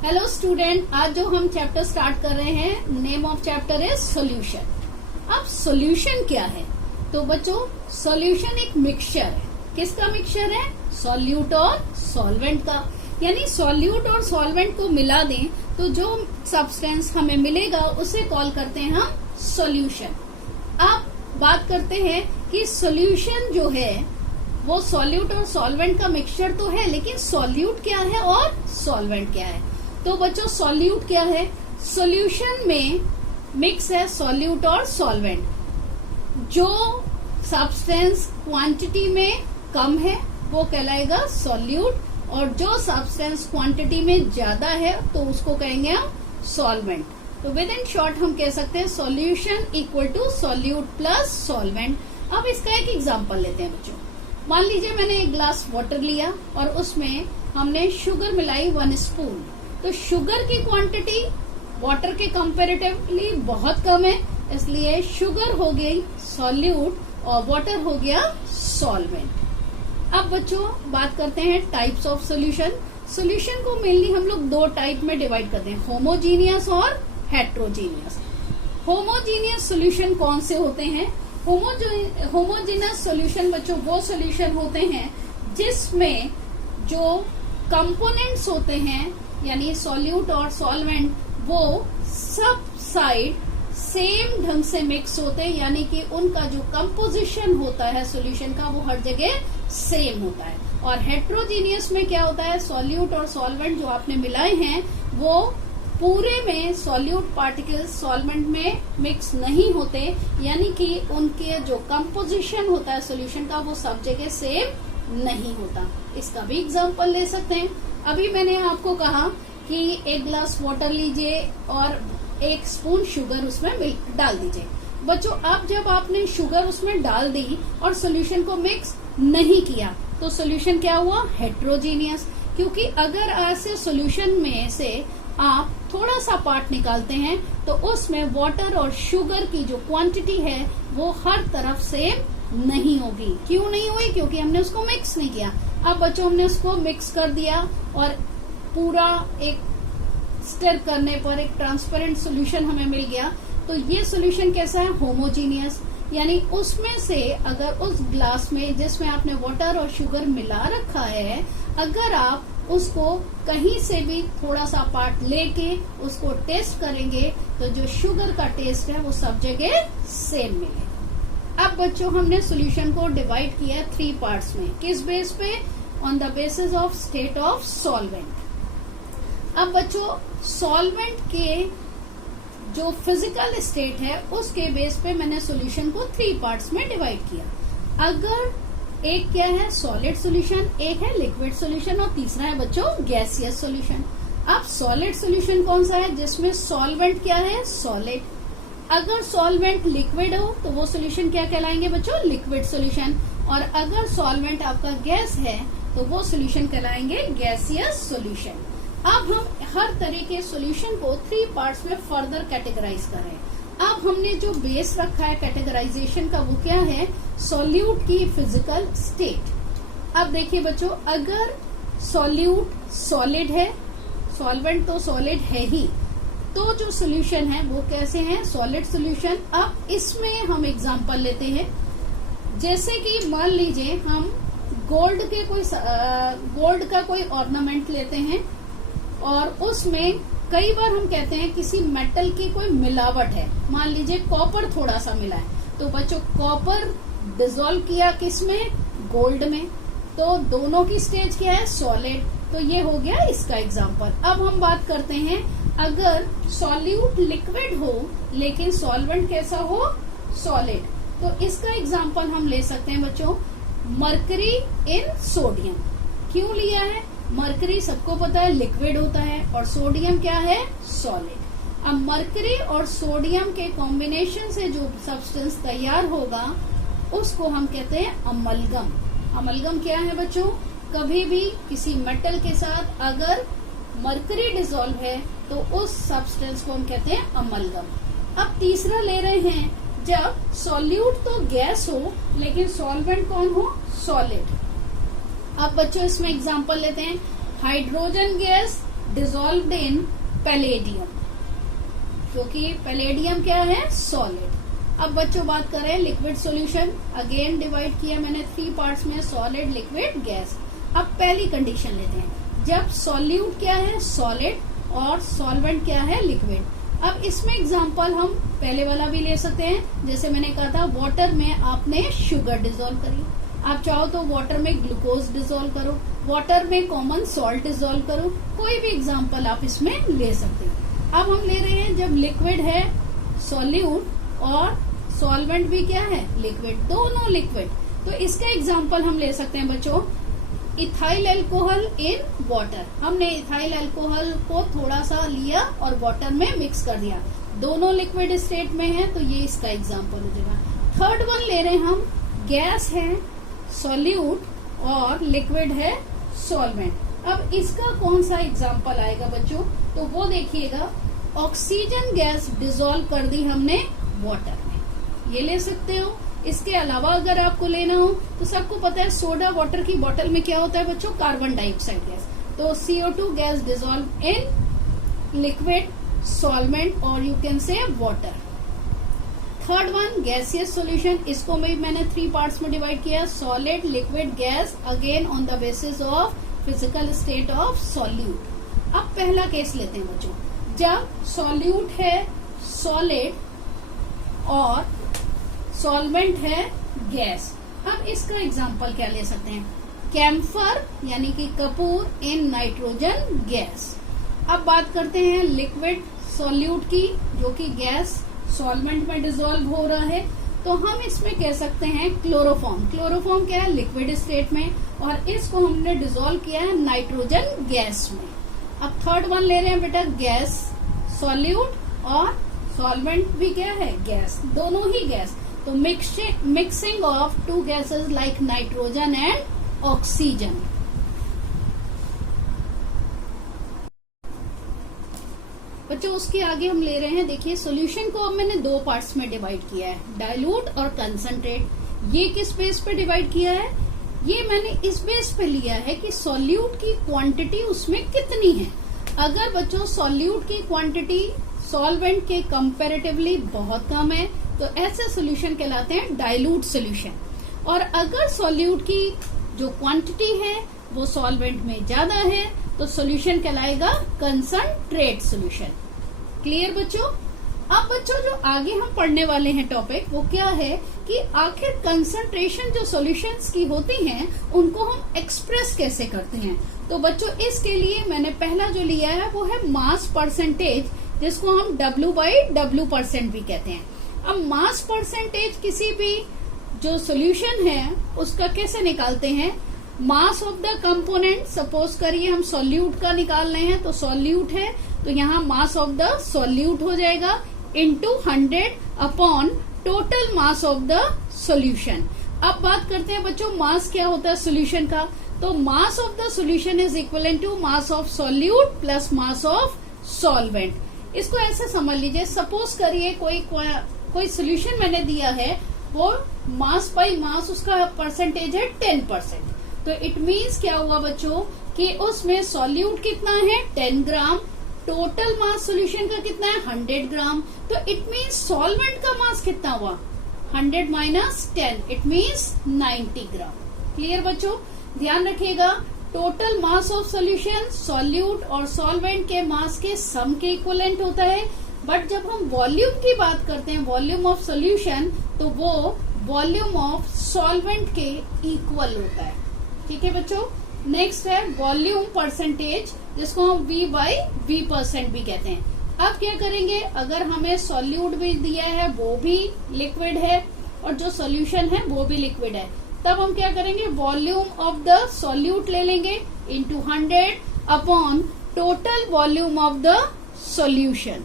Hello student, आज जो हम चैप्टर स्टार्ट कर रहे हैं, name of chapter is solution. अब सॉल्यूशन क्या है? तो बच्चों, सॉल्यूशन एक मिक्सचर है। किसका मिक्सचर है? सॉल्यूट और सॉल्वेंट का। यानी सॉल्यूट और सॉल्वेंट को मिला दें तो जो सब्सटेंस हमें मिलेगा उसे कॉल करते हैं हम सॉल्यूशन। अब बात करते हैं कि सॉल्यूशन जो है वो सॉल्यूट और सॉल्वेंट का मिक्सचर तो है, लेकिन सॉल्यूट क्या है और सॉल्वेंट क्या है? तो बच्चों, सॉल्यूट क्या है? सॉल्यूशन में मिक्स है सॉल्यूट और सॉल्वेंट। जो सब्सटेंस क्वांटिटी में कम है वो कहलाएगा सॉल्यूट, और जो सब्सटेंस क्वांटिटी में ज्यादा है तो उसको कहेंगे हम सॉल्वेंट। तो विद इन शॉर्ट हम कह सकते हैं solution equal to solute plus solvent. अब इसका एक एग्जांपल लेते हैं बच्चों। मान लीजिए मैंने एक ग्लास वाटर लिया और उसमें हमने शुगर मिलाई 1 स्पून। तो शुगर की क्वांटिटी वाटर के कंपैरेटिवली बहुत कम है, इसलिए शुगर हो गई सॉल्यूट और वाटर हो गया सॉल्वेंट। अब बच्चों बात करते हैं टाइप्स ऑफ सॉल्यूशन। सॉल्यूशन को मेनली हम लोग 2 टाइप में डिवाइड करते हैं, होमोजीनियस और हेट्रोजीनियस। होमोजीनियस सॉल्यूशन कौन से होते हैं? होमोजीनियस सॉल्यूशन बच्चों वो सॉल्यूशन होते हैं जिसमें जो कंपोनेंट्स होते हैं यानी सॉल्यूट और सॉल्वेंट वो सब साइड सेम ढंग से मिक्स होते हैं, यानी कि उनका जो कंपोजिशन होता है सॉल्यूशन का वो हर जगह सेम होता है। और हेट्रोजीनियस में क्या होता है? सॉल्यूट और सॉल्वेंट जो आपने मिलाए हैं वो पूरे में सॉल्यूट पार्टिकल्स सॉल्वेंट में मिक्स नहीं होते, यानी कि उनके जो कंपोजिशन होता है सॉल्यूशन का वो सब जगह सेम नहीं होता। इसका भी एग्जांपल ले सकते हैं। अभी मैंने आपको कहा कि एक ग्लास वाटर लीजिए और 1 स्पून शुगर उसमें डाल दीजिए। बच्चों, अब जब आपने शुगर उसमें डाल दी और सॉल्यूशन को मिक्स नहीं किया तो सॉल्यूशन क्या हुआ? हेट्रोजीनियस। क्योंकि अगर ऐसे सॉल्यूशन में से आप थोड़ा सा पार्ट निकालते हैं तो उसमें वाटर और शुगर की जो क्वांटिटी है वो हर तरफ सेम नहीं होगी। क्यों नहीं हुई? क्योंकि हमने उसको मिक्स नहीं किया। अब बच्चों हमने उसको मिक्स कर दिया और पूरा एक स्टर करने पर एक ट्रांसपेरेंट सॉल्यूशन हमें मिल गया। तो ये सॉल्यूशन कैसा है? होमोजीनियस। यानी उसमें से अगर उस ग्लास में जिसमें आपने वाटर और शुगर मिला रखा है, अगर आप उसको कहीं से भी थोड़ा सा पार्ट लेके उसको टेस्ट करेंगे तो जो शुगर का टेस्ट है वो सब जगह सेम मिलेगा। अब बच्चों हमने सॉल्यूशन को डिवाइड किया 3 पार्ट्स में। किस बेस पे? On the basis of state of solvent. अब बच्चों सॉल्वेंट के जो फिजिकल स्टेट है उसके बेस पे मैंने सॉल्यूशन को 3 पार्ट्स में डिवाइड किया। अगर एक क्या है? सॉलिड सॉल्यूशन, एक है लिक्विड सॉल्यूशन और तीसरा है बच्चों गैसियस सॉल्यूशन। अब सॉलिड सॉल्यूशन कौन सा है? जिसमें सॉल्वेंट क्या है? सॉलिड। अगर सॉल्वेंट लिक्विड हो तो वो सॉल्यूशन क्या कहलाएंगे बच्चों? Liquid solution. और अगर सॉल्वेंट आपका गैस है तो वो सॉल्यूशन कहलाएंगे गैसियस सॉल्यूशन। अब हम हर तरह के सॉल्यूशन को 3 पार्ट्स में फर्दर कैटेगराइज कर रहे हैं। अब हमने जो बेस रखा है कैटेगराइजेशन का वो क्या है? सॉल्यूट की फिजिकल स्टेट। अब देखिए बच्चों, अगर सॉल्यूट सॉलिड है, सॉल्वेंट तो सॉलिड है ही, तो जो सॉल्यूशन है वो कैसे है? Solid solution. अब इसमें हम एग्जांपल लेते हैं, जैसे कि मान लीजिए हम गोल्ड का कोई ऑर्नामेंट लेते हैं और उसमें कई बार हम कहते हैं किसी मेटल की कोई मिलावट है। मान लीजिए कॉपर थोड़ा सा मिला है, तो बच्चों कॉपर डिसॉल्व किया किसमें? गोल्ड में। तो दोनों की स्टेज क्या है? सॉलिड। तो ये हो गया इसका एग्जांपल। अब हम बात करते हैं अगर सॉल्यूट लिक्विड हो लेकिन सॉल्वेंट कैसा हो? सॉलिड। तो इसका एग्जांपल हम ले सकते हैं बच्चों मरकरी इन सोडियम। क्यों लिया है? मरकरी सबको पता है लिक्विड होता है और सोडियम क्या है? सॉलिड। अब मरकरी और सोडियम के कॉम्बिनेशन से जो सब्सटेंस तैयार होगा उसको हम कहते हैं अमलगम। अमलगम क्या है बच्चों? कभी भी किसी मेटल के साथ अगर मरकरी डिसॉल्व है तो उस सब्सटेंस को हम कहते हैं अमलगम। अब तीसरा ले रहे हैं, जब सॉल्यूट तो गैस हो लेकिन सॉल्वेंट कौन हो? सॉलिड। अब बच्चों इसमें एग्जांपल लेते हैं, हाइड्रोजन गैस डिसॉल्व्ड इन पैलेडियम, क्योंकि पैलेडियम क्या है, सॉलिड। अब बच्चों बात करें लिक्विड सॉल्यूशन, अगेन डिवाइड किया मैंने 3 पार्ट्स में, सॉलिड, लिक्विड, गैस। अब पहली कंडीशन लेते हैं, जब सॉल्यूट क्या है, सॉलिड, और सॉल्वेंट क्या है, लिक्विड। अब इसमें एग्जांपल हम पहले वाला भी ले सकते हैं, जैसे मैंने कहा था वाटर में आपने शुगर डिसॉल्व करी, आप चाहो तो वाटर में ग्लूकोज डिसॉल्व करो, वाटर में कॉमन सॉल्ट डिसॉल्व करो, कोई भी एग्जांपल आप इसमें ले सकते हैं। अब हम ले रहे हैं जब लिक्विड है सॉल्यूट और सॉल्वेंट भी क्या है, लिक्विड, दोनों लिक्विड। तो इसका एग्जांपल हम ले सकते हैं बच्चों, इथाइल अल्कोहल इन वाटर। हमने इथाइल अल्कोहल को थोड़ा सा लिया और वाटर में मिक्स कर दिया, दोनों लिक्विड स्टेट में है, तो ये इसका एग्जांपल हो जाएगा। थर्ड वन ले रहे हैं हम, गैस है सॉल्यूट और लिक्विड है सॉल्वेंट। अब इसका कौन सा एग्जांपल आएगा बच्चों, तो वो देखिएगा, ऑक्सीजन गैस डिसॉल्व कर दी हमने वाटर में, ये ले सकते हो। इसके अलावा अगर आपको लेना हो तो सबको पता है सोडा वाटर की बोतल में क्या होता है बच्चों, कार्बन डाइऑक्साइड गैस। तो CO2 gas dissolve in liquid, solvent और you can say water. Third one gaseous solution, इसको मैंने 3 पार्ट्स में डिवाइड किया, solid, liquid, gas, again on the basis of physical state of solute. अब पहला case लेते हैं बच्चों, जब सॉल्यूट है सॉलिड और सॉल्वेंट है गैस। अब इसका एग्जांपल क्या ले सकते हैं, कैम्फर यानी कि कपूर इन नाइट्रोजन गैस। अब बात करते हैं लिक्विड सॉल्यूट की, जो कि गैस सॉल्वेंट में डिसॉल्व हो रहा है, तो हम इसमें कह सकते हैं क्लोरोफॉर्म। क्लोरोफॉर्म क्या है, लिक्विड स्टेट में, और इसको हमने डिसॉल्व किया है नाइट्रोजन गैस में। अब थर्ड वन ले रहे हैं बेटा, गैस सॉल्यूट और सॉल्वेंट भी क्या है, गैस, दोनों ही गैस। तो mixing of 2 gases like nitrogen and oxygen. बच्चों उसके आगे हम ले रहे हैं, देखिए सॉल्यूशन को अब मैंने 2 पार्ट्स में डिवाइड किया है, डाइल्यूट और कंसंट्रेट। ये किस बेस पे डिवाइड किया है, ये मैंने इस बेस पे लिया है कि सॉल्यूट की क्वांटिटी उसमें कितनी है। अगर बच्चों सॉल्यूट की क्वांटिटी सॉल्वेंट के कंपैरेटिवली बहुत कम है तो ऐसे सॉल्यूशन कहलाते हैं डाइल्यूट सॉल्यूशन, और अगर सॉल्यूट की जो क्वांटिटी है वो सॉल्वेंट में ज्यादा है तो सॉल्यूशन कहलाएगा कंसंट्रेट सॉल्यूशन। क्लियर बच्चों। अब बच्चों जो आगे हम पढ़ने वाले हैं टॉपिक वो क्या है कि आखिर कंसंट्रेशन जो सॉल्यूशंस की होती हैं उनको हम एक्सप्रेस कैसे करते हैं। तो बच्चों इसके लिए मैंने पहला जो लिया है वो है मास परसेंटेज, जिसको हम W/W% भी कहते हैं। अब मास परसेंटेज किसी भी जो सॉल्यूशन है उसका कैसे निकालते हैं, मास ऑफ द कंपोनेंट, सपोज करिए हम सॉल्यूट का निकाल रहे हैं तो सॉल्यूट है तो यहाँ मास ऑफ द सॉल्यूट हो जाएगा into 100 upon total mass of the solution. अब बात करते हैं बच्चों मास क्या होता है सॉल्यूशन का, तो mass of the solution is equal to mass of solute plus mass of solvent. इसको ऐसे समझ लीजिए, सपोज करिए कोई सॉल्यूशन मैंने दिया है वो मास बाई मास उसका परसेंटेज है 10%, तो इट मीन्स क्या हुआ बच्चों कि उसमें सॉल्यूट कितना है 10 ग्राम, टोटल मास सॉल्यूशन का कितना है 100 ग्राम, तो इट मीन्स सॉल्वेंट का मास कितना हुआ 100 minus 10, it means 90 gram. Clear बच्चों, ध्यान रखिएगा total mass of solution solute और सॉल्वेंट के मास के सम के इक्वलेंट होता है, बट जब हम वॉल्यूम की बात करते हैं वॉल्यूम ऑफ सॉल्यूशन तो वो वॉल्यूम ऑफ सॉल्वेंट के इक्वल होता है। ठीक है बच्चों। नेक्स्ट है वॉल्यूम परसेंटेज, जिसको हम V/V% भी कहते हैं। अब क्या करेंगे, अगर हमें सॉल्यूट भी दिया है वो भी लिक्विड है और जो सॉल्यूशन है वो भी लिक्विड है, तब हम क्या करेंगे वॉल्यूम ऑफ द सॉल्यूट ले लेंगे into 100 upon total volume of the solution.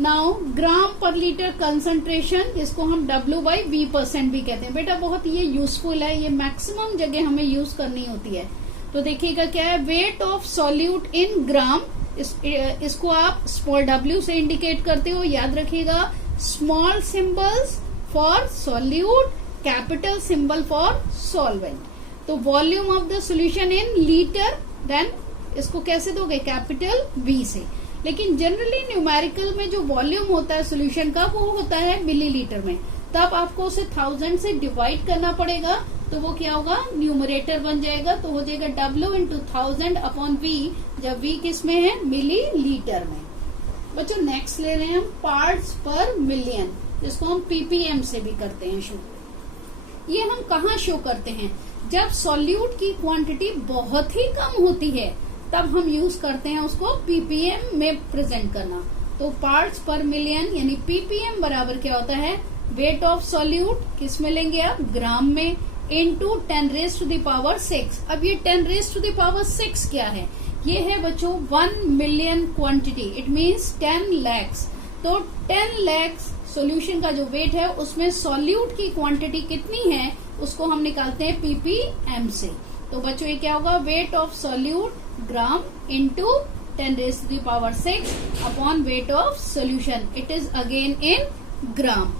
Now gram per litre concentration, जिसको हम W/V% भी कहते हैं। बेटा बहुत ये यूजफुल है, ये मैक्सिमम जगह हमें यूज करनी होती है। तो देखिएगा क्या है, वेट ऑफ सॉल्यूट इन ग्राम, इसको आप स्मॉल w से इंडिकेट करते हो, याद रखिएगा। Small symbols for solute, capital symbol for solvent. तो volume of the solution in litre, then इसको कैसे दोगे, कैपिटल V से। लेकिन जनरली न्यूमेरिकल में जो वॉल्यूम होता है सोल्यूशन का वो होता है मिलीलीटर में, तब आपको उसे 1000 से डिवाइड करना पड़ेगा, तो वो क्या होगा, न्यूमरेटर बन जाएगा, तो हो जाएगा W इंटू 1000 अपॉन V, जब V किस में है, मिलीलीटर में। बच्चों नेक्स्ट ले रहे हैं हम पार्ट्स पर मिलियन, जिसको हम ppm से भी करते हैं शो। ये हम कहाँ शो करते हैं, जब सॉल्यूट की क्वांटिटी बहुत ही कम होती है तब हम यूज करते हैं उसको ppm में प्रेजेंट करना। तो पार्ट्स पर मिलियन यानी ppm बराबर क्या होता है, वेट ऑफ सॉल्यूट किस में लेंगे आप, ग्राम में, इनटू 10⁶। अब ये 10⁶ क्या है, ये है बच्चों 1 million quantity, it means 10 lakhs। तो 10 lakhs सॉल्यूशन का जो वेट है उसमें सॉल्यूट की क्वांटिटी कितनी है उसको हम निकालते हैं ppm से। तो बच्चों ये क्या होगा, weight of solute gram into 10⁶ upon weight of solution, it is again in gram.